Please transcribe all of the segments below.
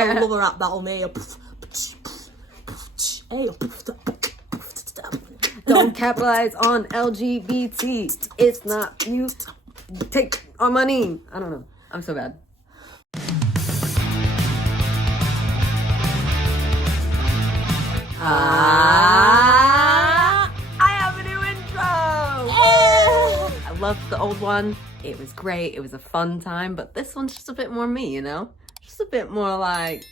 I love a rap battle, me. Don't capitalize on LGBT. It's not you. Take our money. I don't know. I'm so bad. I have a new intro. I loved the old one. It was great. It was a fun time, but this one's just a bit more me, you know? Just a bit more like...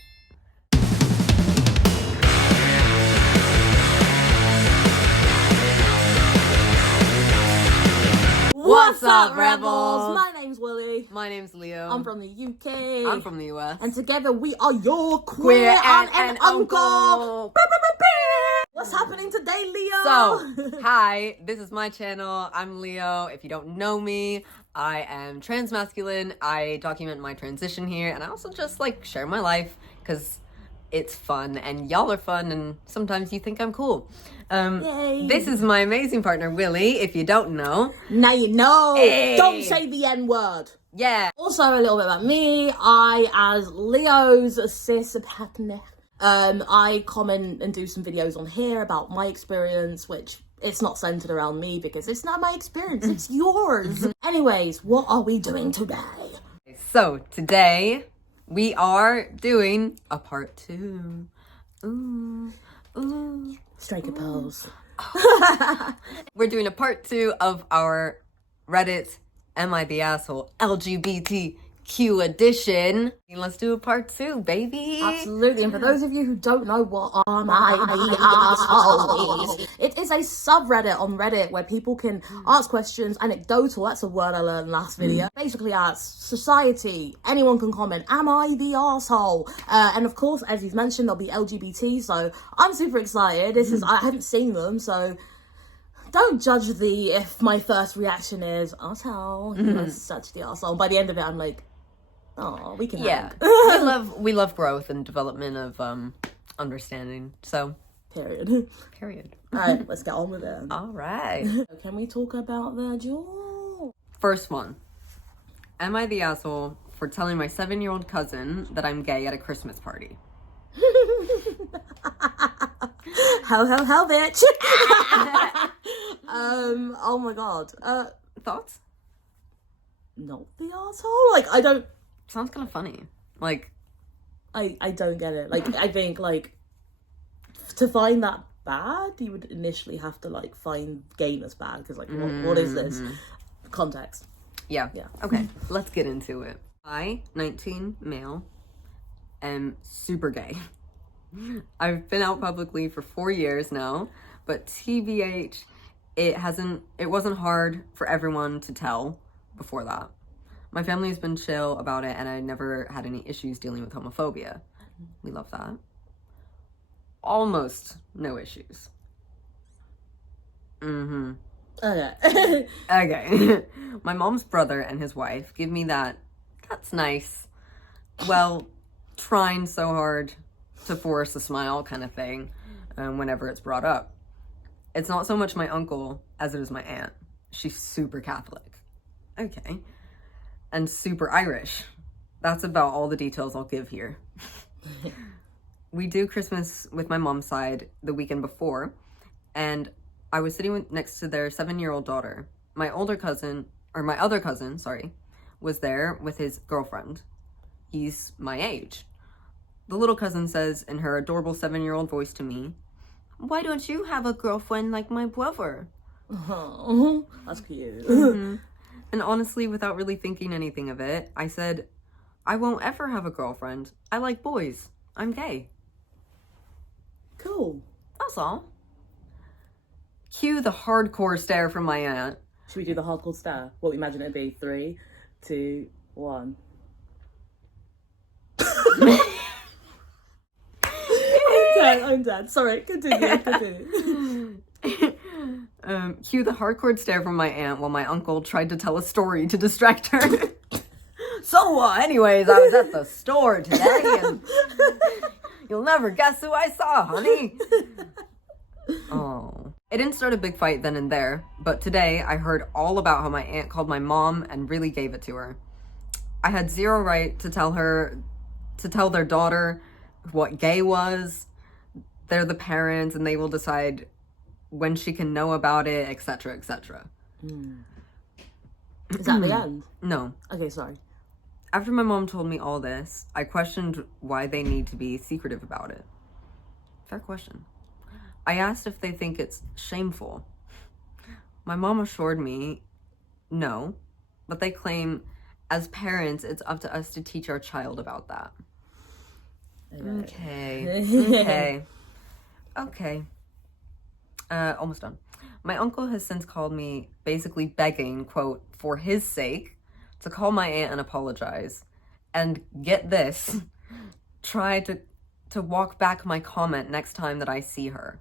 What's up, rebels? My name's Willie. My name's Leo. I'm from the UK. I'm from the US. And together we are your queer aunt and uncle. What's happening today, Leo? So, hi, this is my channel. I'm Leo. If you don't know me, I am transmasculine. I document my transition here, and I also just like share my life because it's fun and y'all are fun and sometimes you think I'm cool. This is my amazing partner, Willie, if you don't know. Now you know. Hey. Don't say the N-word. Yeah. Also, a little bit about me. I, as Leo's cis partner, I comment and do some videos on here about my experience, which it's not centered around me because it's not my experience, it's yours. Anyways, what are we doing today? So, today we are doing a part 2. Ooh, ooh. Strike a pose. We're doing a part 2 of our Reddit Am I the Asshole LGBTQ Edition. Let's do a part 2, baby. Absolutely. And for those of you who don't know what Am I the Asshole is, it is a subreddit on Reddit where people can ask questions, anecdotal, that's a word I learned last video. Basically ask society, anyone can comment, am I the asshole? And of course, as you've mentioned, there'll be LGBT, so I'm super excited. I haven't seen them, so don't judge if my first reaction is, asshole, you're such the asshole. By the end of it, I'm like, oh, we can hang. we love growth and development of understanding. So period. All right, let's get on with it. All right. Can we talk about the jewel? First one. Am I the asshole for telling my 7-year-old cousin that I'm gay at a Christmas party? Hell, bitch. Oh my god. Thoughts? Not the asshole? Like, I don't... Sounds kind of funny. Like... I don't get it. Like, I think, like, to find that bad, you would initially have to, like, find gayness bad. Because, like, what is this? Context. Yeah. Okay, let's get into it. I, 19, male, am super gay. I've been out publicly for 4 years now, but TBH, it wasn't hard for everyone to tell before that. My family has been chill about it, and I never had any issues dealing with homophobia. We love that. Almost no issues. Okay. Okay. My mom's brother and his wife give me that's nice, well, trying so hard to force a smile kind of thing whenever it's brought up. It's not so much my uncle as it is my aunt. She's super Catholic. Okay. And super Irish. That's about all the details I'll give here. We do Christmas with my mom's side the weekend before, and I was sitting next to their 7-year-old daughter. My other cousin, was there with his girlfriend. He's my age. The little cousin says in her adorable 7-year-old voice to me, "Why don't you have a girlfriend like my brother?" Oh, that's cute. And honestly, without really thinking anything of it, I said, "I won't ever have a girlfriend. I like boys. I'm gay." Cool. That's all. Cue the hardcore stare from my aunt. Should we do the hardcore stare? What we imagine it'd be? 3, 2, 1. I'm dead. Sorry, continue. Cue the hardcore stare from my aunt while my uncle tried to tell a story to distract her. So, anyways, I was at the store today, and you'll never guess who I saw, honey. Oh. It didn't start a big fight then and there, but today I heard all about how my aunt called my mom and really gave it to her. I had zero right to tell her to tell their daughter what gay was. They're the parents, and they will decide when she can know about it, etc., etc. Is that the end? No. Okay, sorry. After my mom told me all this, I questioned why they need to be secretive about it. Fair question. I asked if they think it's shameful. My mom assured me no, but they claim as parents it's up to us to teach our child about that. Okay. Almost done. My uncle has since called me basically begging, quote, for his sake, to call my aunt and apologize. And get this, try to walk back my comment next time that I see her.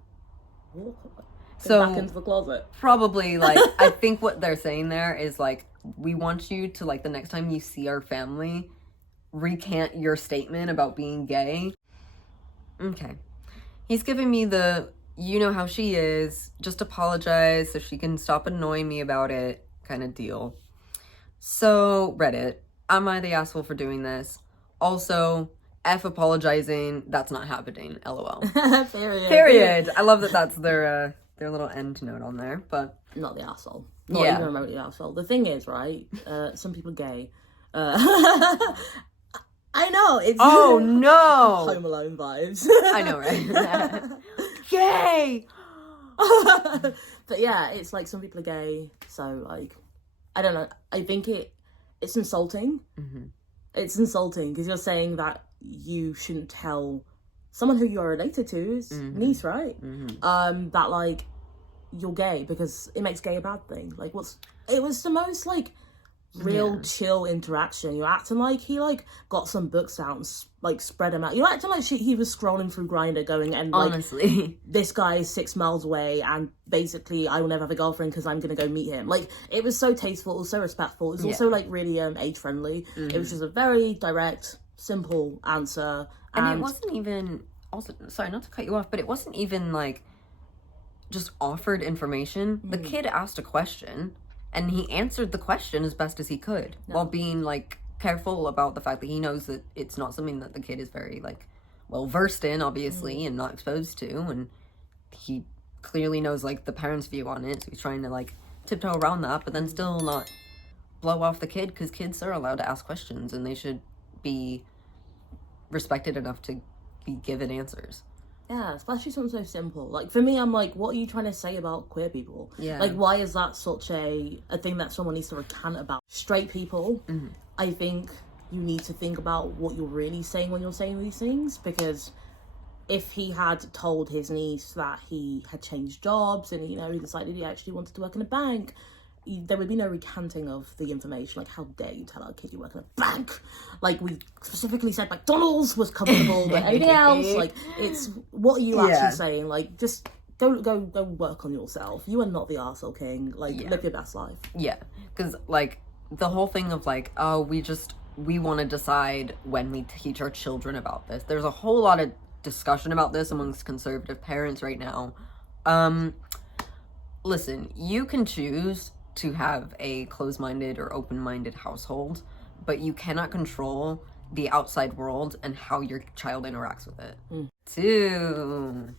So back into the closet. Probably, like, I think what they're saying there is, like, we want you to, like, the next time you see our family, recant your statement about being gay. Okay. He's giving me the, you know how she is, just apologize so she can stop annoying me about it kind of deal. So, Reddit, am I the asshole for doing this? Also, F apologizing, that's not happening, LOL. Period. I love that that's their little end note on there, but... Not the asshole. Not even remotely the asshole. The thing is, right, some people are gay. I know, it's... Oh, no! Home Alone vibes. I know, right? Gay! But yeah, it's like some people are gay, so, like, I don't know. I think it's insulting. Mm-hmm. It's insulting, because you're saying that you shouldn't tell someone who you're related to, is niece, right? That, like, you're gay, because it makes gay a bad thing. Like, it was the most, like, real chill interaction. You're acting like he, like, got some books out and, like, spread them out. You're acting like he was scrolling through Grindr going, and, like, honestly, this guy is 6 miles away, and basically I will never have a girlfriend because I'm gonna go meet him. Like, it was so tasteful, it was so respectful, it was also, like, really age-friendly. It was just a very direct, simple answer. And it wasn't even, also, sorry, not to cut you off, but it wasn't even, like, just offered information. The kid asked a question, and he answered the question as best as he could, while being, like, careful about the fact that he knows that it's not something that the kid is very, like, well versed in, obviously, and not exposed to, and he clearly knows, like, the parents' view on it, so he's trying to, like, tiptoe around that, but then still not blow off the kid, because kids are allowed to ask questions, and they should be respected enough to be given answers. Yeah, especially something so simple. Like, for me, I'm like, what are you trying to say about queer people? Yeah. Like, why is that such a thing that someone needs to recant about? Straight people, I think you need to think about what you're really saying when you're saying these things, because if he had told his niece that he had changed jobs and, you know, he decided he actually wanted to work in a bank, there would be no recanting of the information. Like, how dare you tell our kid you work in a bank? Like, we specifically said McDonald's was comfortable, but anything else, like, it's, what are you actually saying? Like, just go work on yourself. You are not the arsehole king. Like, live your best life. Yeah, because, like, the whole thing of, like, oh, we want to decide when we teach our children about this. There's a whole lot of discussion about this amongst conservative parents right now. Listen, you can choose to have a closed-minded or open-minded household, but you cannot control the outside world and how your child interacts with it. 2.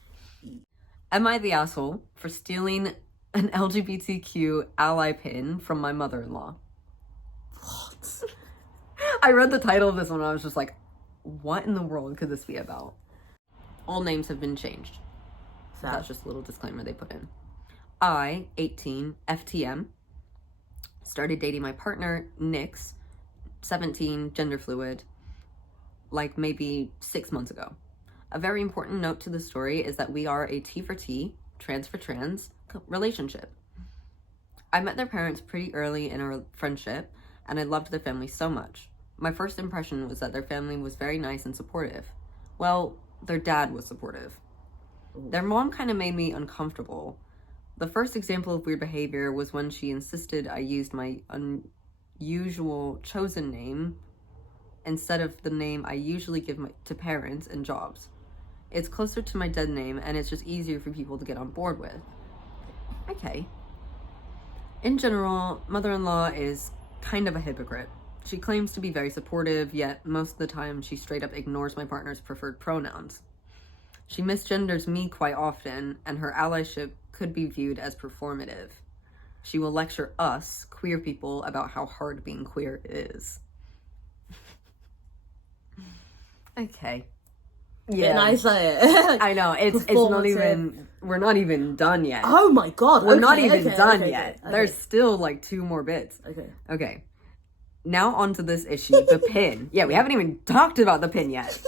Am I the asshole for stealing an LGBTQ ally pin from my mother-in-law? What? I read the title of this one and I was just like, what in the world could this be about? All names have been changed. So that's just a little disclaimer they put in. I, 18, FTM, started dating my partner, Nix, 17, gender fluid, like maybe 6 months ago. A very important note to the story is that we are a T for T, trans for trans relationship. I met their parents pretty early in our friendship, and I loved their family so much. My first impression was that their family was very nice and supportive. Well, their dad was supportive. Their mom kind of made me uncomfortable. The first example of weird behavior was when she insisted I used my unusual chosen name instead of the name I usually give to parents and jobs. It's closer to my dead name, and it's just easier for people to get on board with. Okay. In general, mother-in-law is kind of a hypocrite. She claims to be very supportive, yet most of the time she straight up ignores my partner's preferred pronouns. She misgenders me quite often, and her allyship could be viewed as performative. She will lecture us, queer people, about how hard being queer is. Okay. Yeah. And I say it. I know, it's not even, we're not even done yet. Oh my god. We're not even done yet. Okay. There's still like 2 more bits. Okay. Now onto this issue, the pin. Yeah, we haven't even talked about the pin yet.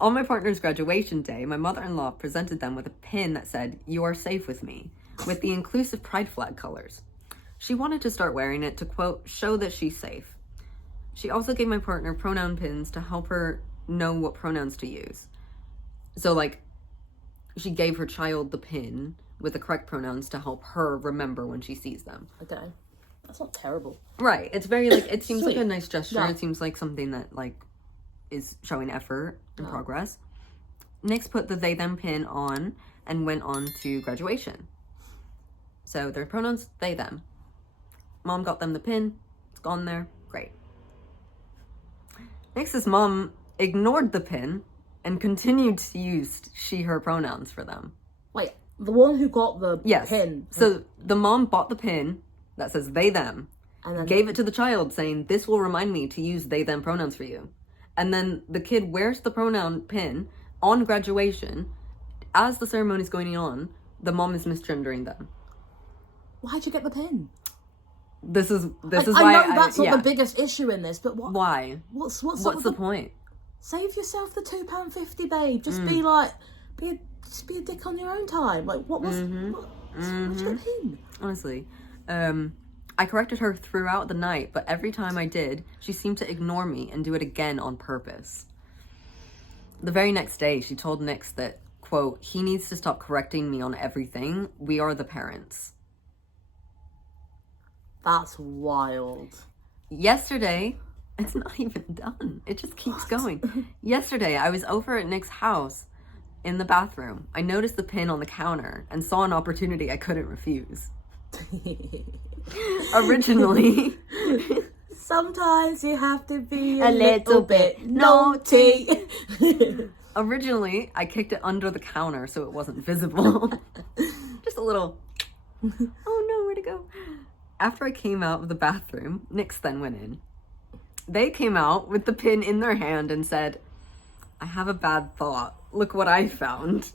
On my partner's graduation day, my mother-in-law presented them with a pin that said, "You are safe with me," with the inclusive pride flag colors. She wanted to start wearing it to, quote, show that she's safe. She also gave my partner pronoun pins to help her know what pronouns to use. So, like, she gave her child the pin with the correct pronouns to help her remember when she sees them. Okay. That's not terrible. Right. It's very, like, it seems Sweet. like a nice gesture. Yeah. It seems like something that, like, is showing effort and progress. Next, put the they them pin on and went on to graduation. So their pronouns, they them. Mom got them the pin. It's gone there. Great. Next is mom ignored the pin and continued to use she, her pronouns for them. Wait, the one who got the pin. So the mom bought the pin that says they them and then gave it to the child saying, "This will remind me to use they them pronouns for you." And then the kid wears the pronoun pin on graduation. As the ceremony's going on, the mom is misgendering them. Why'd you get the pin? This is why I know that's not the biggest issue in this, but what? Why? What's the point? Save yourself the £2.50, babe. Just be like, just be a dick on your own time. Like, what'd you get a pin? Honestly, I corrected her throughout the night, but every time I did, she seemed to ignore me and do it again on purpose. The very next day, she told Nix that, quote, "He needs to stop correcting me on everything. We are the parents." That's wild. Yesterday, it's not even done. It just keeps going. Yesterday, I was over at Nick's house in the bathroom. I noticed the pin on the counter and saw an opportunity I couldn't refuse. Originally, sometimes you have to be a little bit naughty. Originally, I kicked it under the counter so it wasn't visible. Just a little, oh no, where'd it go? After I came out of the bathroom, Nix then went in. They came out with the pin in their hand and said, "I have a bad thought. Look what I found."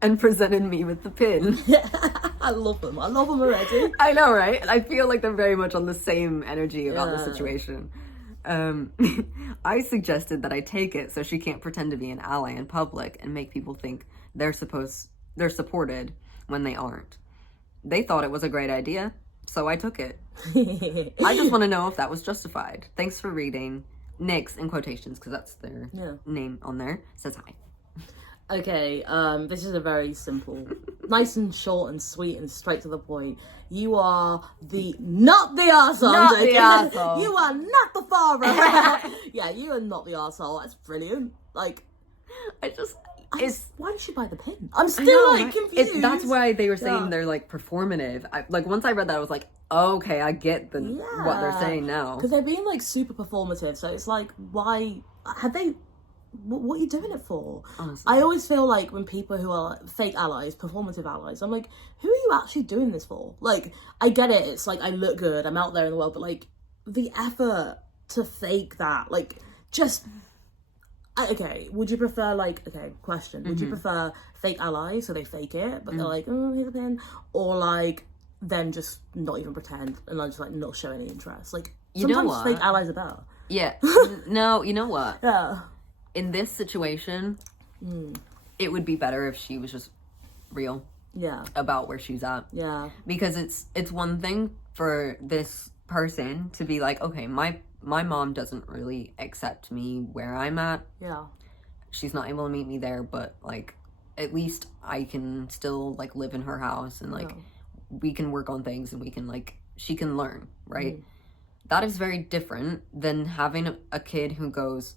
And presented me with the pin. I love them. I love them already. I know, right? I feel like they're very much on the same energy about the situation. I suggested that I take it so she can't pretend to be an ally in public and make people think they're supported when they aren't. They thought it was a great idea, so I took it. I just want to know if that was justified. Thanks for reading. Nix, in quotations, because that's their name on there, says hi. Okay, this is a very simple, nice and short and sweet and straight to the point. You are not the arsehole. Not the arsehole. You are not the father. Yeah, you are not the arsehole. That's brilliant. Like, why did she buy the pin? I'm still confused. That's why they were saying they're like performative. Once I read that, I was like, okay, I get what they're saying now. Because they're being like super performative. So it's like, why had they? What are you doing it for? Honestly. I always feel like when people who are fake allies, performative allies, I'm like, who are you actually doing this for? Like, I get it. It's like, I look good. I'm out there in the world. But like, the effort to fake that, like, just... Okay, would you prefer, like... Okay, question. Would you prefer fake allies, so they fake it, but they're like, oh, here's a pin? Or like, them just not even pretend and just like not show any interest? Like, sometimes fake allies are better. Yeah. No, you know what? Yeah. In this situation, it would be better if she was just real about where she's at. Yeah. Because it's one thing for this person to be like, okay, my mom doesn't really accept me where I'm at. Yeah. She's not able to meet me there, but like at least I can still like live in her house and like we can work on things and we can like she can learn, right? That is very different than having a kid who goes,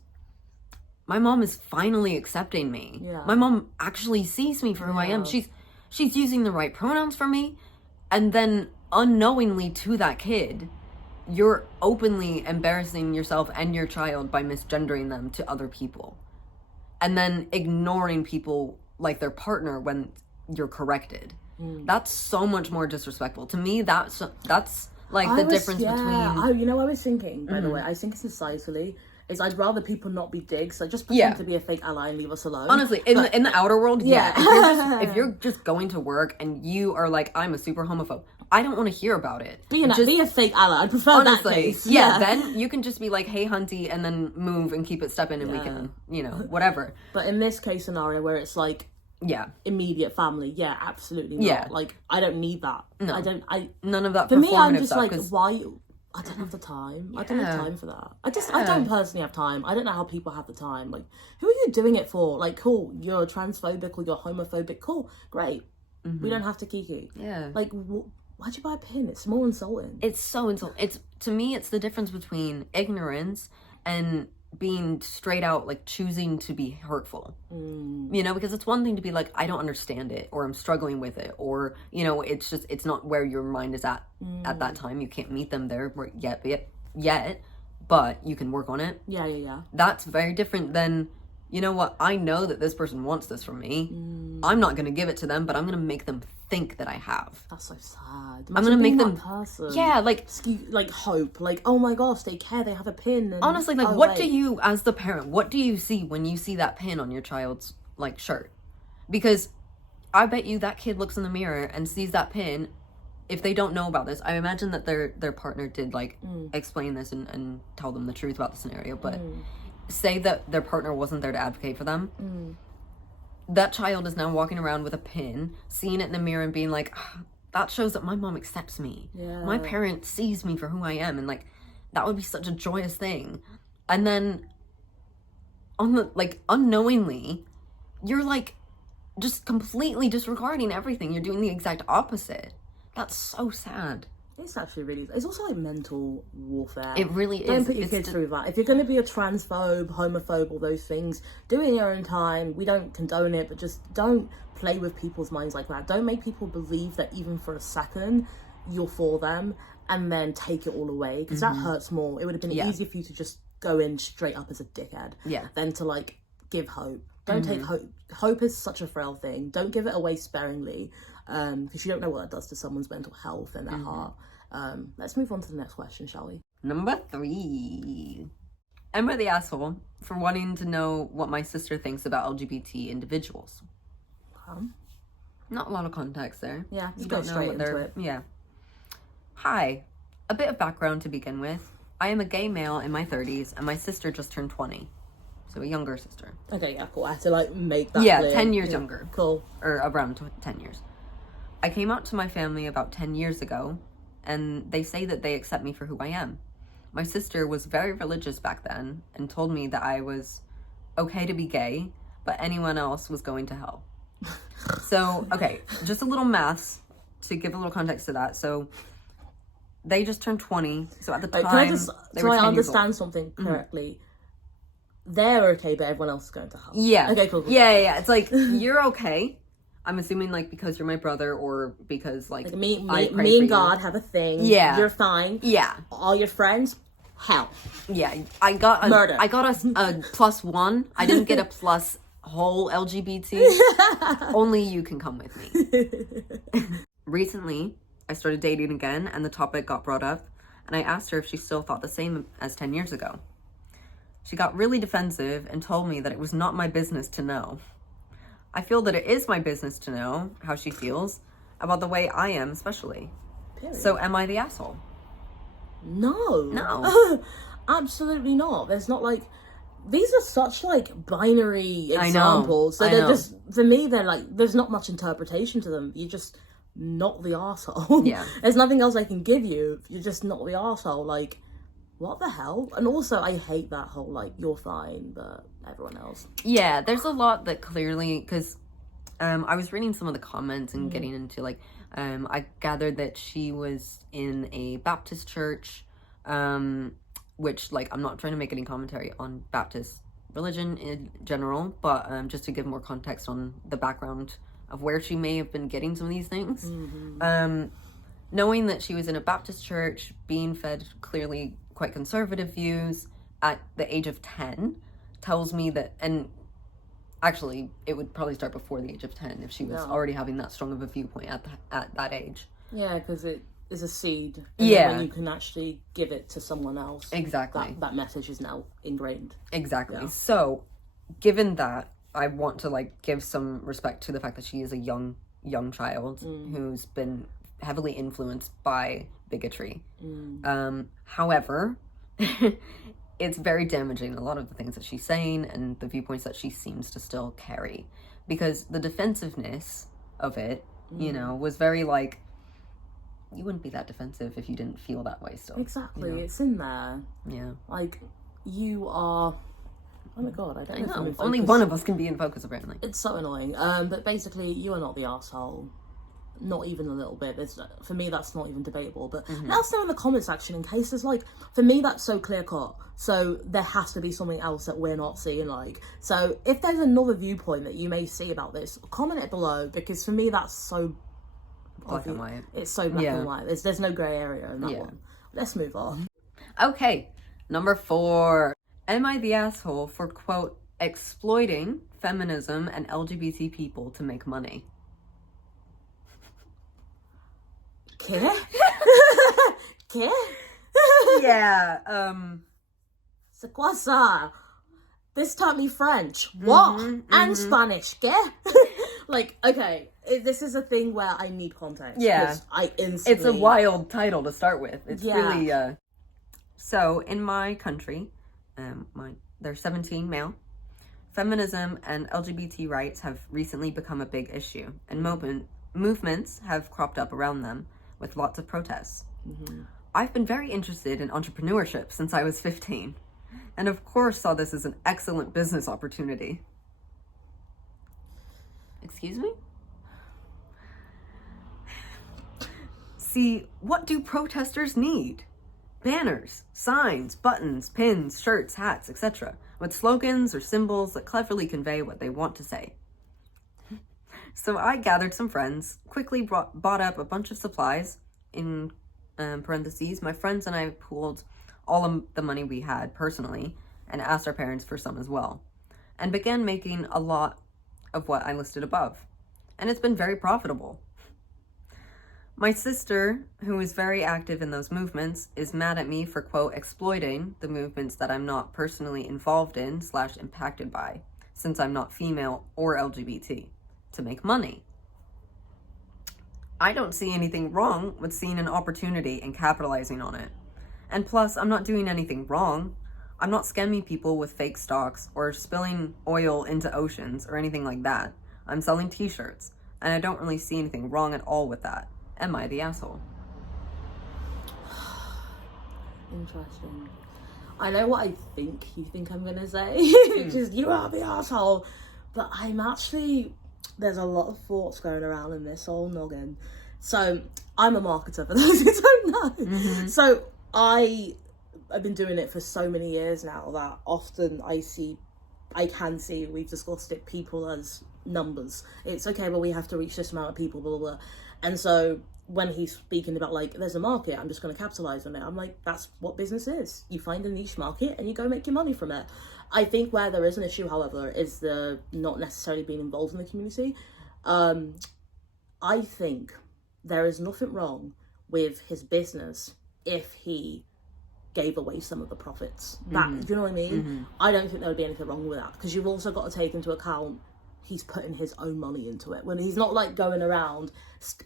my mom is finally accepting me. Yeah. My mom actually sees me for who I am. She's using the right pronouns for me. And then unknowingly to that kid, you're openly embarrassing yourself and your child by misgendering them to other people. And then ignoring people like their partner when you're corrected. That's so much more disrespectful. To me, that's like the difference between... You know what I was thinking, by the way? I think societally, is I'd rather people not be dicks. So just pretend to be a fake ally and leave us alone. Honestly, in the outer world, if you're just going to work and you are like, I'm a super homophobe, I don't want to hear about it. Be a fake ally. I prefer that case. Then you can just be like, hey, hunty, and then move and keep it stepping, and we can, whatever. But in this case scenario where it's like, immediate family, absolutely not. Like, I don't need that. No. I none of that. For me, I'm just stuff, like, why? I don't have the time. I don't have time for that. I don't personally have time. I don't know how people have the time. Like, who are you doing it for? Like, cool, you're transphobic or you're homophobic. Cool, great. We don't have to kiki. Yeah. Like, why'd you buy a pin? It's more insulting. It's so insulting. To me, it's the difference between ignorance and being straight out, like, choosing to be hurtful. Because it's one thing to be like, I don't understand it, or I'm struggling with it, or, it's not where your mind is at that time. You can't meet them there yet, but you can work on it. Yeah. That's very different than, you know what, I know that this person wants this from me. I'm not going to give it to them, but I'm going to make them think that I have. That's so sad. I'm going to make them... person. Yeah, like hope. Like, oh my gosh, they care, they have a pin. And, honestly, like, what do you, as the parent, what do you see when you see that pin on your child's, like, shirt? Because I bet you that kid looks in the mirror and sees that pin. If they don't know about this, I imagine that their partner did, like, explain this and tell them the truth about the scenario, but say that their partner wasn't there to advocate for them. That child is now walking around with a pin, seeing it in the mirror and being like, that shows that my mom accepts me. Yeah. My parent sees me for who I am. And, like, that would be such a joyous thing. And then, unknowingly, you're, like, just completely disregarding everything. You're doing the exact opposite. That's so sad. It's actually really... It's also, like, mental warfare. It really is. Don't put your kids through that. If you're going to be a transphobe, homophobe, all those things, do it in your own time. We don't condone it, but just don't play with people's minds like that. Don't make people believe that even for a second you're for them and then take it all away, because that hurts more. It would have been easier for you to just go in straight up as a dickhead than to, like, give hope. Don't take hope. Hope is such a frail thing. Don't give it away sparingly, because you don't know what that does to someone's mental health and their heart. Let's move on to the next question, shall we? Number 3. Am I the asshole for wanting to know what my sister thinks about LGBT individuals? Not a lot of context there. Yeah, let's go straight into it. Yeah. Hi. A bit of background to begin with. I am a gay male in my 30s, and my sister just turned 20. So a younger sister. Okay, yeah, cool. I have to, like, make that clear. 10 years younger. Cool. Or around 10 years. I came out to my family about 10 years ago, and they say that they accept me for who I am. My sister was very religious back then and told me that I was okay to be gay, but anyone else was going to hell. So, okay, just a little maths to give a little context to that. So, they just turned 20. So, at the time, can I just, they so were 10 I years old. understand something correctly. They're okay, but everyone else is going to hell. Yeah. Okay, cool. Yeah. It's like, you're okay. I'm assuming, like, because you're my brother, or because, like me and God have a thing. Yeah. You're fine. Yeah. All your friends, hell. Yeah. I got murder. I got a +1. I didn't get a plus whole LGBT. Only you can come with me. Recently, I started dating again, and the topic got brought up, and I asked her if she still thought the same as 10 years ago. She got really defensive and told me that it was not my business to know. I feel that it is my business to know how she feels about the way I am, especially. Period. So am I the asshole? No. Absolutely not. There's not, like... These are such, like, binary examples. So they're just... For me, they're, like... There's not much interpretation to them. You're just not the arsehole. Yeah. There's nothing else I can give you. You're just not the arsehole. Like, what the hell? And also, I hate that whole, like, you're fine, but... everyone else. Yeah, there's a lot that clearly, because I was reading some of the comments and getting into, like, I gathered that she was in a Baptist church, which, like, I'm not trying to make any commentary on Baptist religion in general, but just to give more context on the background of where she may have been getting some of these things. Knowing that she was in a Baptist church, being fed clearly quite conservative views at the age of 10 tells me that, and actually it would probably start before the age of 10 if she was already having that strong of a viewpoint at that age. Yeah, because it is a seed. And when you can actually give it to someone else. Exactly. That message is now ingrained. Exactly. Yeah. So, given that, I want to like give some respect to the fact that she is a young child who's been heavily influenced by bigotry. However, it's very damaging, a lot of the things that she's saying and the viewpoints that she seems to still carry, because the defensiveness of it, you know, was very like, you wouldn't be that defensive if you didn't feel that way still. Exactly, you know? It's in there. Yeah. Like, you are... Oh my god, I don't know if I'm in focus. Only one of us can be in focus, apparently. It's so annoying. But basically, you are not the arsehole. Not even a little bit. For me, that's not even debatable. But let us know in the comment section in case there's like... For me, that's so clear-cut. So there has to be something else that we're not seeing, like... So if there's another viewpoint that you may see about this, comment it below. Because for me, that's so... Black and white. It's so black and white. There's no grey area in that one. Let's move on. Okay, number 4. Am I the asshole for, quote, exploiting feminism and LGBT people to make money? ¿Qué? ¿Qué? Yeah, C'est quoi ça? This taught me French. What? And Spanish. ¿Qué? Like, okay, this is a thing where I need context. Yeah. I instantly... It's a wild title to start with. It's really, So, in my country, there's 17 male. Feminism and LGBT rights have recently become a big issue, and movements have cropped up around them with lots of protests. I've been very interested in entrepreneurship since I was 15, and of course saw this as an excellent business opportunity. Excuse me? See, what do protesters need? Banners, signs, buttons, pins, shirts, hats, etc., with slogans or symbols that cleverly convey what they want to say. So I gathered some friends, quickly bought up a bunch of supplies, in parentheses, my friends and I pooled all of the money we had personally, and asked our parents for some as well, and began making a lot of what I listed above. And it's been very profitable. My sister, who is very active in those movements, is mad at me for, quote, exploiting the movements that I'm not personally involved in / impacted by, since I'm not female or LGBT, to make money. I don't see anything wrong with seeing an opportunity and capitalizing on it. And plus, I'm not doing anything wrong. I'm not scamming people with fake stocks or spilling oil into oceans or anything like that. I'm selling t-shirts, and I don't really see anything wrong at all with that. Am I the asshole? Interesting. I know what I think you think I'm gonna say, which is you are the asshole. But I'm actually, there's a lot of thoughts going around in this whole noggin. So I'm a marketer, for those who don't know. So I've been doing it for so many years now that often I can see, we've discussed it, people as numbers. It's okay, but we have to reach this amount of people, blah, blah, blah. And so when he's speaking about like, there's a market, I'm just going to capitalize on it. I'm like, that's what business is. You find a niche market and you go make your money from it. I think where there is an issue, however, is the not necessarily being involved in the community. I think there is nothing wrong with his business if he gave away some of the profits. That, do you know what I mean? I don't think there would be anything wrong with that, because you've also got to take into account he's putting his own money into it. When he's not like going around,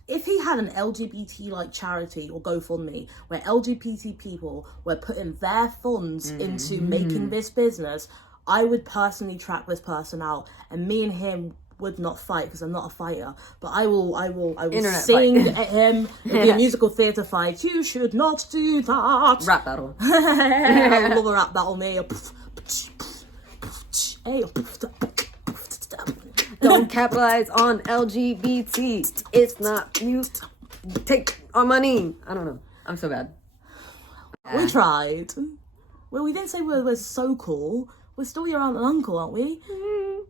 if he had an LGBT like charity or GoFundMe where LGBT people were putting their funds into making this business, I would personally track this person out, and me and him would not fight because I'm not a fighter, but I will Internet sing fight. at him. It'll be a musical theatre fight. You should not do that. Rap battle. I love a rap battle, me. Don't capitalize on LGBT. It's not you. Take our money. I don't know. I'm so bad. We tried. Well, we didn't say we're so cool. We're still your aunt and uncle, aren't we?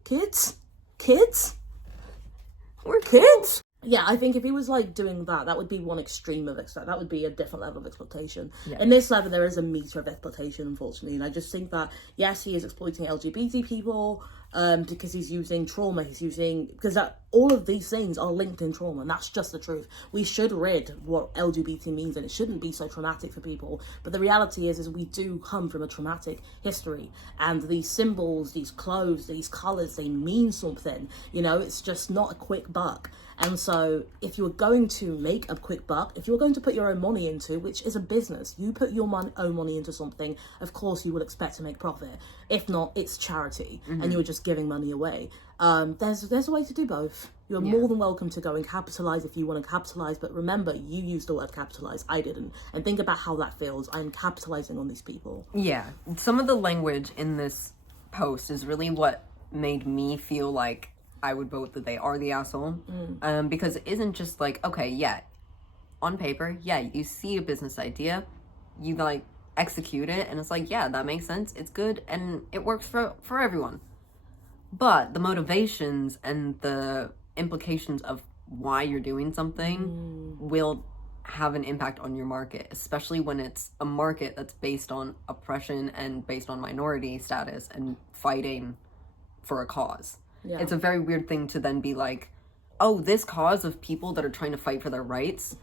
Kids? We're kids. Yeah, I think if he was like doing that, that would be one extreme of exploitation. That would be a different level of exploitation. Yeah. In this level, there is a meter of exploitation, unfortunately, and I just think that yes, he is exploiting LGBT people because he's using trauma. Because all of these things are linked in trauma, and that's just the truth. We should rid what LGBT means, and it shouldn't be so traumatic for people. But the reality is we do come from a traumatic history, and these symbols, these clothes, these colors, they mean something. You know, it's just not a quick buck. And so if you're going to make a quick buck, if you're going to put your own money into, which is a business, you put your own money into something, of course you would expect to make profit. If not, it's charity and you're just giving money away. There's a way to do both. You're more than welcome to go and capitalize if you want to capitalize, but remember, you used the word capitalize, I didn't. And think about how that feels. I'm capitalizing on these people. Yeah, some of the language in this post is really what made me feel like I would vote that they are the asshole. Because it isn't just like, okay, yeah, on paper, yeah, you see a business idea, you like execute it, and it's like, yeah, that makes sense, it's good, and it works for everyone. But the motivations and the implications of why you're doing something will have an impact on your market, especially when it's a market that's based on oppression and based on minority status and fighting for a cause. Yeah. It's a very weird thing to then be like, oh, this cause of people that are trying to fight for their rights,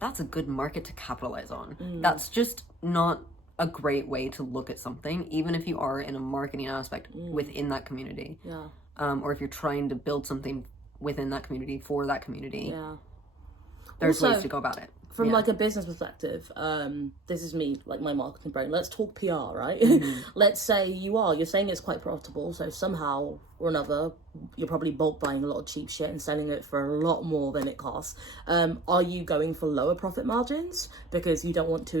that's a good market to capitalize on. That's just not a great way to look at something, even if you are in a marketing aspect within that community. Yeah. Or if you're trying to build something within that community for that community. Yeah. There's also ways to go about it. From like a business perspective, this is me, like my marketing brain. Let's talk PR, right? Let's say you're saying it's quite profitable. So somehow or another, you're probably bulk buying a lot of cheap shit and selling it for a lot more than it costs. Are you going for lower profit margins because you don't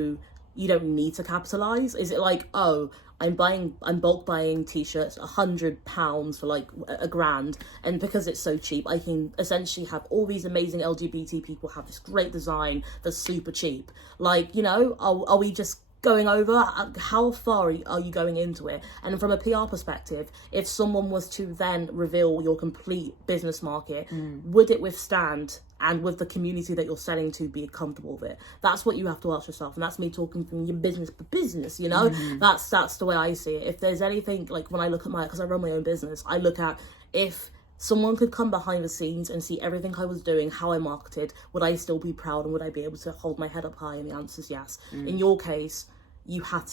need to capitalize? Is it like, oh, I'm bulk buying t-shirts, £100 for like $1,000, and because it's so cheap, I can essentially have all these amazing LGBT people have this great design that's super cheap. Like, you know, are we just going over? How far are you going into it? And from a PR perspective, if someone was to then reveal your complete business market, would it withstand, and with the community that you're selling to, be comfortable with it? That's what you have to ask yourself, and that's me talking from your business to business, you know? That's the way I see it. If there's anything, like when I look at because I run my own business, I look at if someone could come behind the scenes and see everything I was doing, how I marketed, would I still be proud and would I be able to hold my head up high? And the answer is yes. In your case, you went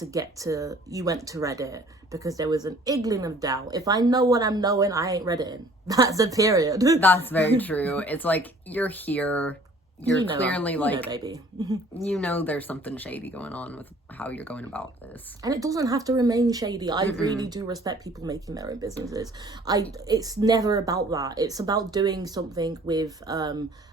to Reddit because there was an inkling of doubt. If I know what I'm knowing, I ain't Redditing. That's a period. That's very true. It's like, you're here, you're clearly like, baby. You know there's something shady going on with how you're going about this. And it doesn't have to remain shady. I really do respect people making their own businesses. It's never about that. It's about doing something with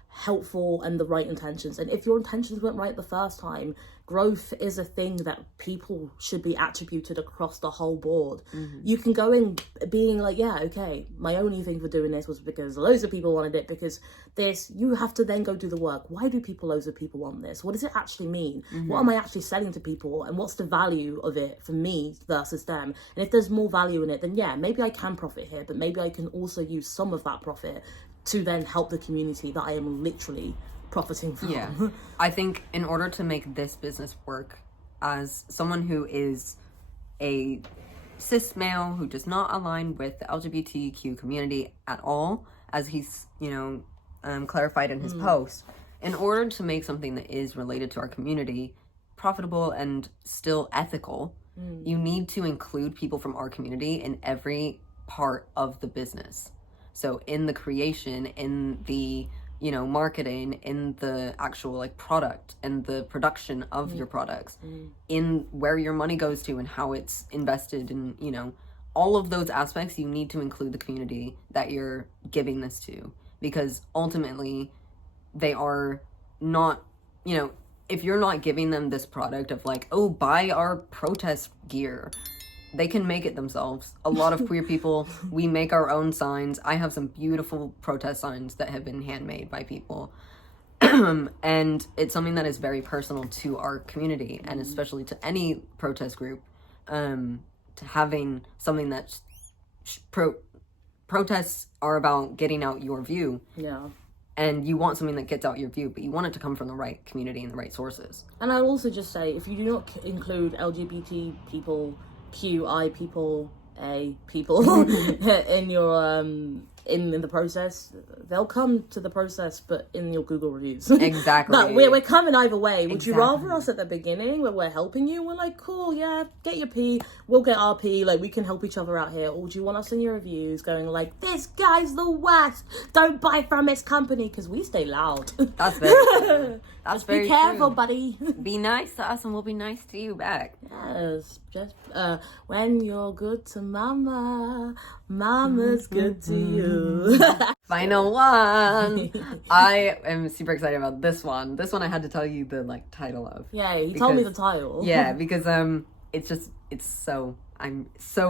helpful and the right intentions. And if your intentions weren't right the first time, growth is a thing that people should be attributed across the whole board. You can go in being like, yeah, okay, my only thing for doing this was because loads of people wanted it, because this, you have to then go do the work. Why do loads of people want this? What does it actually mean? What am I actually selling to people, and what's the value of it for me versus them? And if there's more value in it, then yeah, maybe I can profit here, but maybe I can also use some of that profit to then help the community that I am literally profiting from. Yeah. I think in order to make this business work, as someone who is a cis male who does not align with the LGBTQ community at all, as he's, clarified in his post, in order to make something that is related to our community profitable and still ethical, you need to include people from our community in every part of the business. So in the creation, in the marketing, in the actual product and the production of your products, in where your money goes to and how it's invested in, all of those aspects, you need to include the community that you're giving this to, because ultimately they are not, if you're not giving them this product of buy our protest gear, they can make it themselves. A lot of queer people, we make our own signs. I have some beautiful protest signs that have been handmade by people. And it's something that is very personal to our community, and especially to any protest group, to having something that protests are about getting out your view. Yeah. and you want something that gets out your view, but you want it to come from the right community and the right sources. And I'll also just say, if you do not include LGBT people, QI people, A people in your in the process, they'll come to the process, but in your Google reviews. Exactly. But we're coming either way. Would you Exactly. rather us at the beginning where we're helping you? We're like, cool, yeah, get your P, we'll get our P, like we can help each other out here. Or would you want us in your reviews going like, this guy's the worst, don't buy from his company? Because we stay loud. That's very true. That's Just very be careful, true. buddy. Be nice to us and we'll be nice to you back. Yes, just when you're good to mama, mama's good to you. Final one. I am super excited about this one. This one I had to tell you the like title of. Yeah, he told me the title. Yeah, because I'm so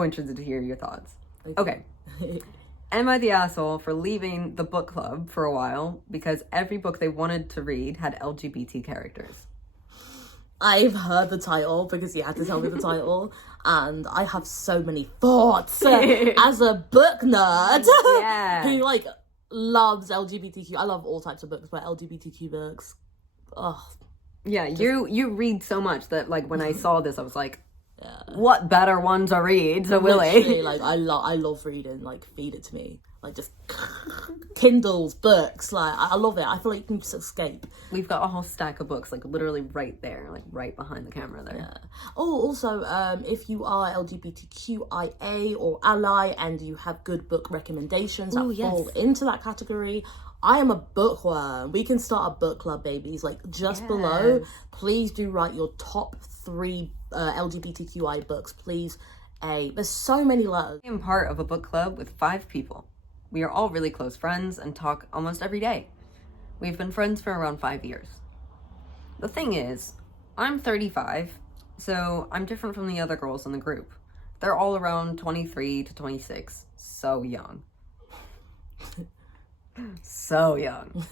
interested to hear your thoughts. Okay. Am I the asshole for leaving the book club for a while because every book they wanted to read had LGBT characters? I've heard the title because you had to tell me the title, and I have so many thoughts as a book nerd who like loves LGBTQ. I love all types of books, but LGBTQ books. Oh, yeah, you read so much that like when I saw this, I was like, what better one to read to Willie? literally, like I love reading. Like, feed it to me. Like, just Kindles, books. Like, I love it. I feel like you can just escape. We've got a whole stack of books, like literally right there, like right behind the camera there. Yeah. Oh, also, if you are LGBTQIA or ally and you have good book recommendations that fall into that category, I am a bookworm. We can start a book club, babies. Like, just below, please do write your top 3 LGBTQI books, please. There's so many letters. I am part of a book club with 5 people. We are all really close friends and talk almost every day. We've been friends for around 5 years. The thing is, I'm 35, so I'm different from the other girls in the group. They're all around 23 to 26. So young. So young.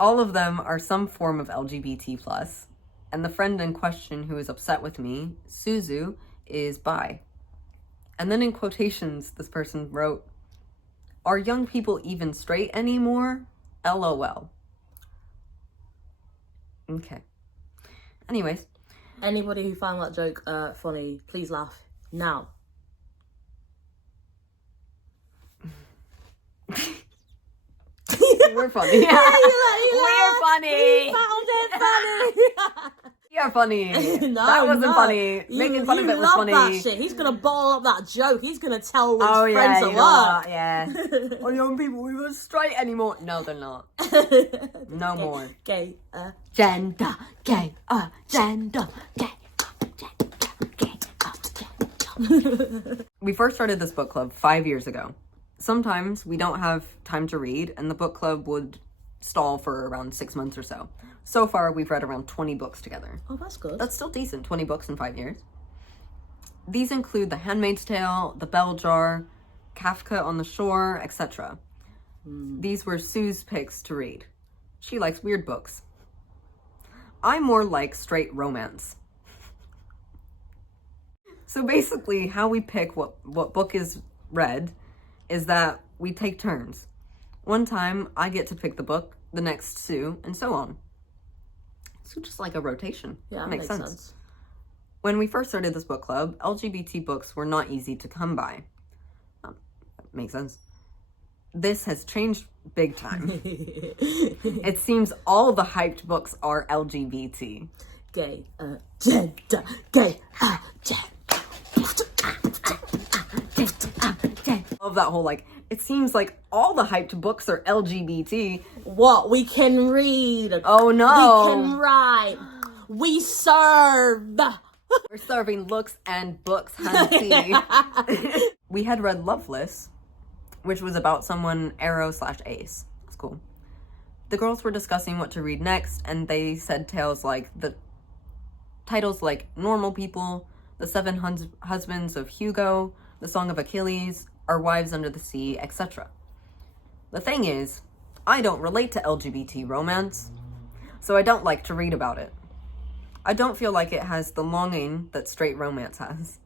All of them are some form of LGBT+, and the friend in question who is upset with me, Suzu, is bi. And then in quotations, this person wrote, "Are young people even straight anymore? LOL." Okay. Anyways. Anybody who found that joke funny, please laugh now. We're funny. We're funny. You found it funny. We are funny. No, that wasn't no. funny. Making fun of it was funny. That shit. He's gonna bottle up that joke. He's gonna tell his friends you at know work. what? Yeah. Are young people even straight anymore? No, they're not. No more. Gay Gender. Gay. Gender. Gay. We first started this book club 5 years ago. Sometimes we don't have time to read, and the book club would stall for around 6 months or so. So far, we've read around 20 books together. Oh, that's good. That's still decent, 20 books in 5 years. These include The Handmaid's Tale, The Bell Jar, Kafka on the Shore, etc. These were Sue's picks to read. She likes weird books. I more like straight romance. So basically, how we pick what book is read is that we take turns. One time, I get to pick the book, the next Sue, and so on. So just like a rotation. Yeah, that makes makes sense. When we first started this book club, LGBT books were not easy to come by. Makes sense. This has changed big time. It seems all the hyped books are LGBT. Gay agenda. Gay agenda. Love that whole like, it seems like all the hyped books are LGBT. What? We can read. Oh no. We can write. We serve. We're serving looks and books, hunty. We had read Loveless, which was about someone aro/ace. That's cool. The girls were discussing what to read next, and they said titles like Normal People, The Seven Husbands of Hugo, The Song of Achilles, Our Wives Under the Sea, etc. The thing is, I don't relate to LGBT romance, so I don't like to read about it. I don't feel like it has the longing that straight romance has.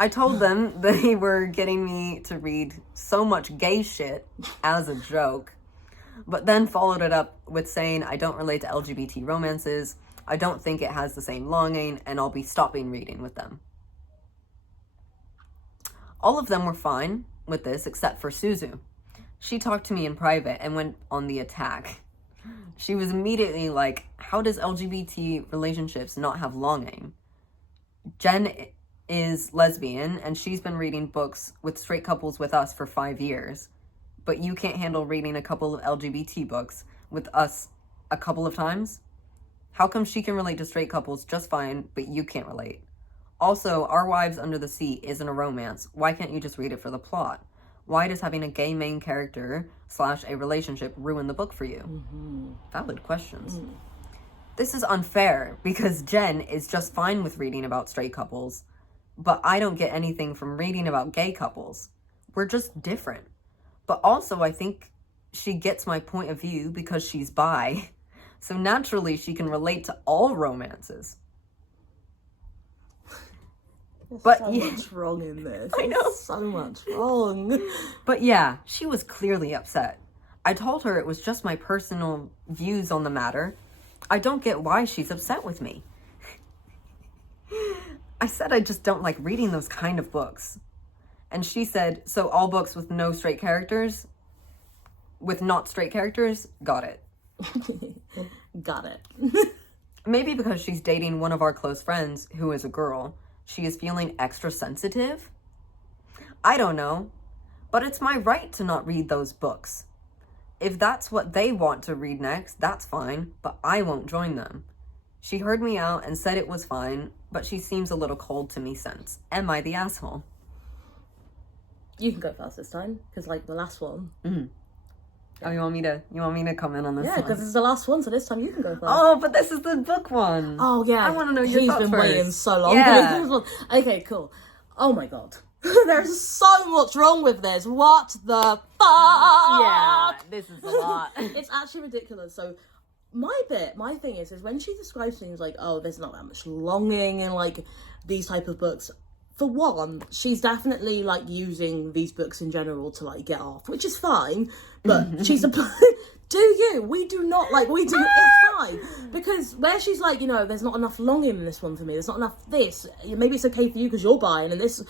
I told them they were getting me to read so much gay shit as a joke, but then followed it up with saying I don't relate to LGBT romances, I don't think it has the same longing, and I'll be stopping reading with them. All of them were fine with this except for Suzu. She talked to me in private and went on the attack. She was immediately like, how does LGBT relationships not have longing? Jen is lesbian and she's been reading books with straight couples with us for 5 years, but you can't handle reading a couple of LGBT books with us a couple of times? How come she can relate to straight couples just fine, but you can't relate? Also, Our Wives Under the Sea isn't a romance. Why can't you just read it for the plot? Why does having a gay main character / a relationship ruin the book for you? Valid questions. This is unfair because Jen is just fine with reading about straight couples, but I don't get anything from reading about gay couples. We're just different. But also, I think she gets my point of view because she's bi, so naturally she can relate to all romances. There's so much wrong in this. I know. There's so much wrong. But yeah, she was clearly upset. I told her it was just my personal views on the matter. I don't get why she's upset with me. I said I just don't like reading those kind of books. And she said, so all books with no straight characters? With not straight characters? Got it. Got it. Maybe because she's dating one of our close friends who is a girl, she is feeling extra sensitive? I don't know, but it's my right to not read those books. If that's what they want to read next, that's fine, but I won't join them. She heard me out and said it was fine, but she seems a little cold to me since. Am I the asshole? You can go first this time, because like the last one. Oh, you want me to comment on this Yeah, one? because it's the last one, so this time you can go first. Oh, but this is the book one. Oh, yeah. I want to know your He's thoughts been first. waiting so long. Yeah. Okay, cool. Oh my god. There's so much wrong with this. What the fuck? Yeah, this is a lot. It's actually ridiculous. So my thing is when she describes things like, oh, there's not that much longing in like these type of books. For one, she's definitely like using these books in general to like get off, which is fine. But she's do you? We do not like, we do, it's fine. Because where she's like, you know, there's not enough longing in this one for me. There's not enough this. Maybe it's okay for you because you're buying. And this,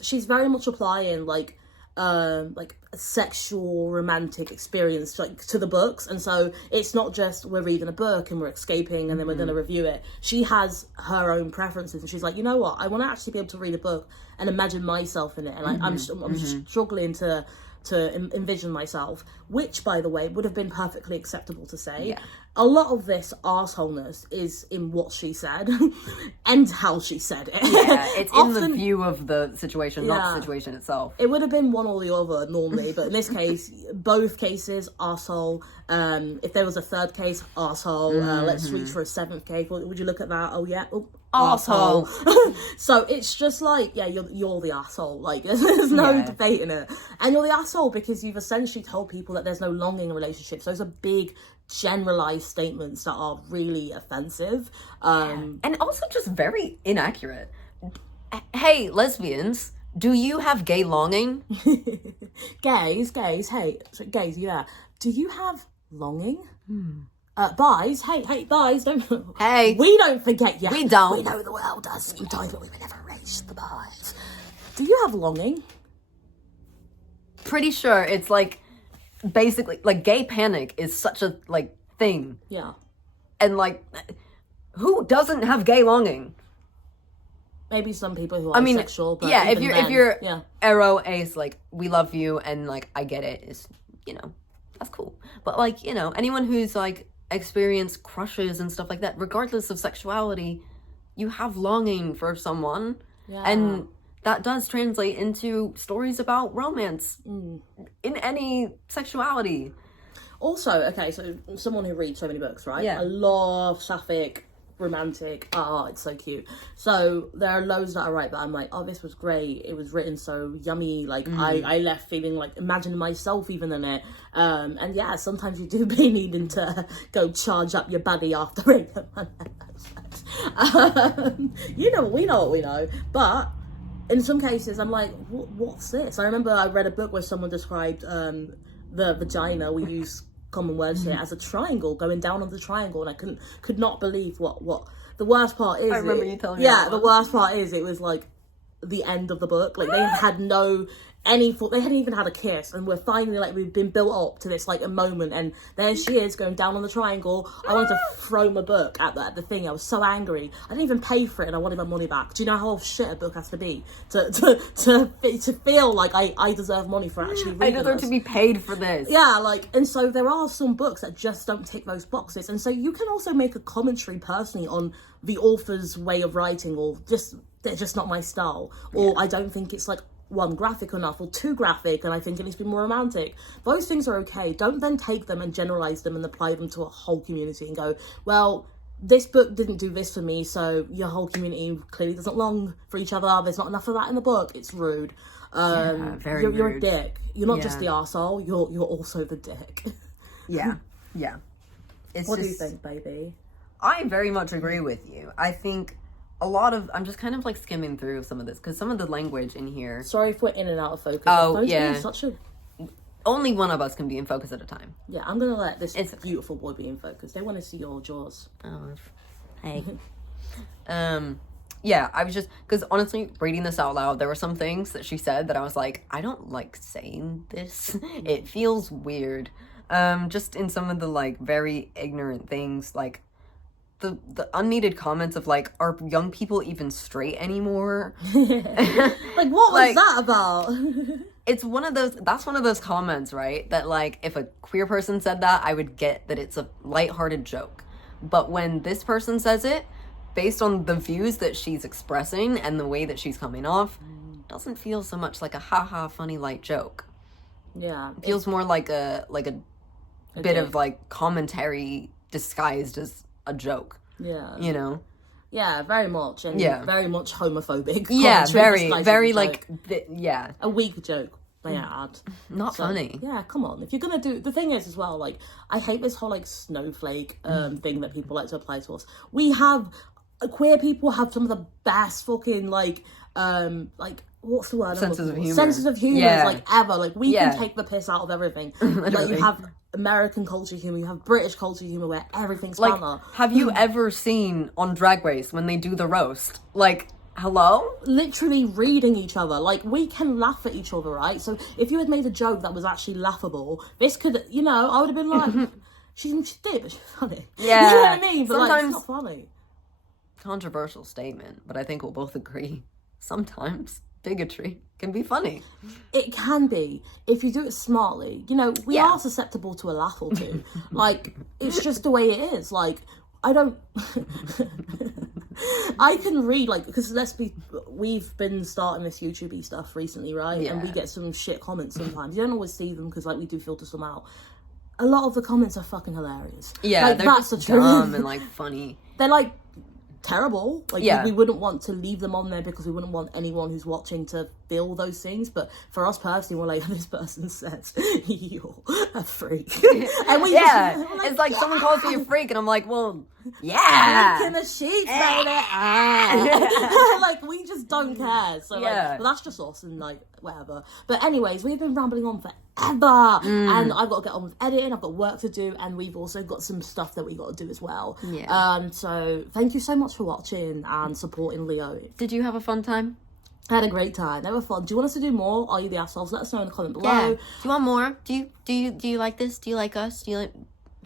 she's very much applying like a sexual romantic experience like to the books, and so it's not just we're reading a book and we're escaping and then we're going to review it. She has her own preferences and she's like, you know what, I want to actually be able to read a book and imagine myself in it, and like I'm struggling to envision myself, which by the way would have been perfectly acceptable to say. Yeah. A lot of this arseholeness is in what she said and how she said it. Yeah, it's Often, in the view of the situation, not the situation itself. It would have been one or the other normally, but in this case, both cases, arsehole. If there was a third case, arsehole. Let's reach for a seventh case. Would you look at that? Oh yeah, arsehole. So it's just like, yeah, you're the arsehole. Like there's no debating it, and you're the arsehole because you've essentially told people that there's no longing in relationships. Those are big generalized statements that are really offensive, and also just very inaccurate. Hey, lesbians, do you have gay longing? gays, hey, so gays, you there? Do you have longing? Bis, hey, bis, don't. Hey, we don't forget you. We don't. We know the world does. You don't, but we would never erase the bis. Do you have longing? Pretty sure it's like basically like gay panic is such a like thing. Yeah. And like, who doesn't have gay longing? Maybe some people who are sexual, but yeah, if you're yeah. aro ace, like we love you and like I get it, is, you know, that's cool. But like, you know, anyone who's like experienced crushes and stuff like that, regardless of sexuality, you have longing for someone. Yeah. And that does translate into stories about romance in any sexuality. Also, okay, so someone who reads so many books, right? Yeah. I love sapphic, romantic. Oh, it's so cute. So there are loads that I write, but I'm like, oh, this was great. It was written so yummy. Like I left feeling like imagining myself even in it. And yeah, sometimes you do be needing to go charge up your buddy after it. You know, we know what we know. But in some cases, I'm like, what's this? I remember I read a book where someone described the vagina, we use common words here, as a triangle, going down on the triangle, and I could not believe what the worst part is. I remember you telling me. Yeah, the worst part is it was like the end of the book. Like, they had no they hadn't even had a kiss, and we're finally like, we've been built up to this like a moment, and there she is going down on the triangle. I wanted to throw my book at the thing. I was so angry. I didn't even pay for it, and I wanted my money back. Do you know how shit a book has to be to feel like I deserve money for actually reading? I deserve to be paid for this. Yeah, like, and so there are some books that just don't tick those boxes, and so you can also make a commentary personally on the author's way of writing, or just they're just not my style, or I don't think it's like one, graphic enough, or too graphic, and I think it needs to be more romantic. Those things are okay. Don't then take them and generalize them and apply them to a whole community and go, well, this book didn't do this for me, so your whole community clearly doesn't long for each other. There's not enough of that in the book. It's rude. Very rude. You're a dick. You're not just the arsehole, you're also the dick. Yeah. What do you think, baby? I very much agree with you. I think a lot of, I'm just kind of like skimming through some of this, because some of the language in here. Sorry if we're in and out of focus. Oh, yeah. Such a... Only one of us can be in focus at a time. Yeah, I'm going to let this beautiful boy be in focus. They want to see your jaws. Oh, hey. Yeah, I was just, because honestly, reading this out loud, there were some things that she said that I was like, I don't like saying this. It feels weird. Just in some of the like very ignorant things, like the unneeded comments of like, are young people even straight anymore? Like, what was that about? It's that's one of those comments, right? That like, if a queer person said that, I would get that it's a lighthearted joke. But when this person says it, based on the views that she's expressing and the way that she's coming off, it doesn't feel so much like a haha funny light joke. Yeah. It feels more like a bit of like commentary disguised as a joke. Yeah. You know? Yeah, very much. And very much homophobic. Yeah, very like, a weak joke, may I add. Not funny. Yeah, come on. If you're going to do... The thing is as well, like, I hate this whole, like, snowflake thing that people like to apply to us. We have... Queer people have some of the best fucking, like, what's the word? Senses of humor. Senses of humor, Yeah. like, ever. Like, we can take the piss out of everything. Like, you have American culture humor, you have British culture humor, where everything's like, funner. have you ever seen on Drag Race when they do the roast? Like, hello? Literally reading each other. Like, we can laugh at each other, right? So, if you had made a joke that was actually laughable, this could, you know, I would have been like, she did, but she's funny. Yeah. You know what I mean? But, sometimes, like, it's not funny. Controversial statement, but I think we'll both agree. Sometimes bigotry can be funny. It can be, if you do it smartly. You know, we are susceptible to a laugh or two. Like, it's just the way it is. Like, I don't... I can read, like, because we've been starting this YouTube-y stuff recently, right? Yeah. And we get some shit comments sometimes. You don't always see them because, like, we do filter some out. A lot of the comments are fucking hilarious. Yeah, like, they're that's just the truth. dumb and, like, funny. They're, like, terrible. Like, yeah. we wouldn't want to leave them on there because we wouldn't want anyone who's watching to feel those things. But for us personally, we're like, this person says you're a freak. And we it's like someone calls me a freak and I'm like, well, yeah, freak in the sheets, baby. Like, we just don't care. So like, but that's just us and like whatever. But anyways, we've been rambling on forever, and I've got to get on with editing. I've got work to do, and we've also got some stuff that we got to do as well. So thank you so much for watching and supporting Leo. Did you have a fun time? I had a great time. They were fun. Do you want us to do more? Are you the assholes? Let us know in the comment below. Yeah. Do you want more? Do you like this? Do you like us? Do you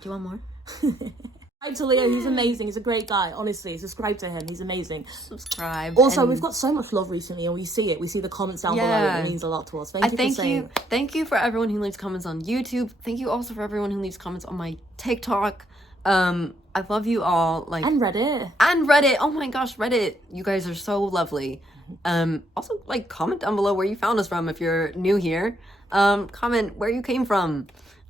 want more? Subscribe to Leo. He's amazing. He's a great guy. Honestly, subscribe to him. He's amazing. Subscribe. Also, we've got so much love recently, and we see it. We see the comments down below. It means a lot to us. Thank you for everyone who leaves comments on YouTube. Thank you also for everyone who leaves comments on my TikTok. I love you all. Like, and Reddit. Oh my gosh, Reddit. You guys are so lovely. Also, like, comment down below where you found us from if you're new here. Comment where you came from.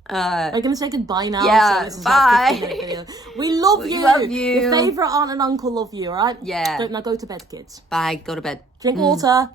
I'm gonna say goodbye now. Yeah, so bye. We love you. We love you. Your favourite aunt and uncle love you, alright? Yeah. Now go to bed, kids. Bye. Go to bed. Drink water.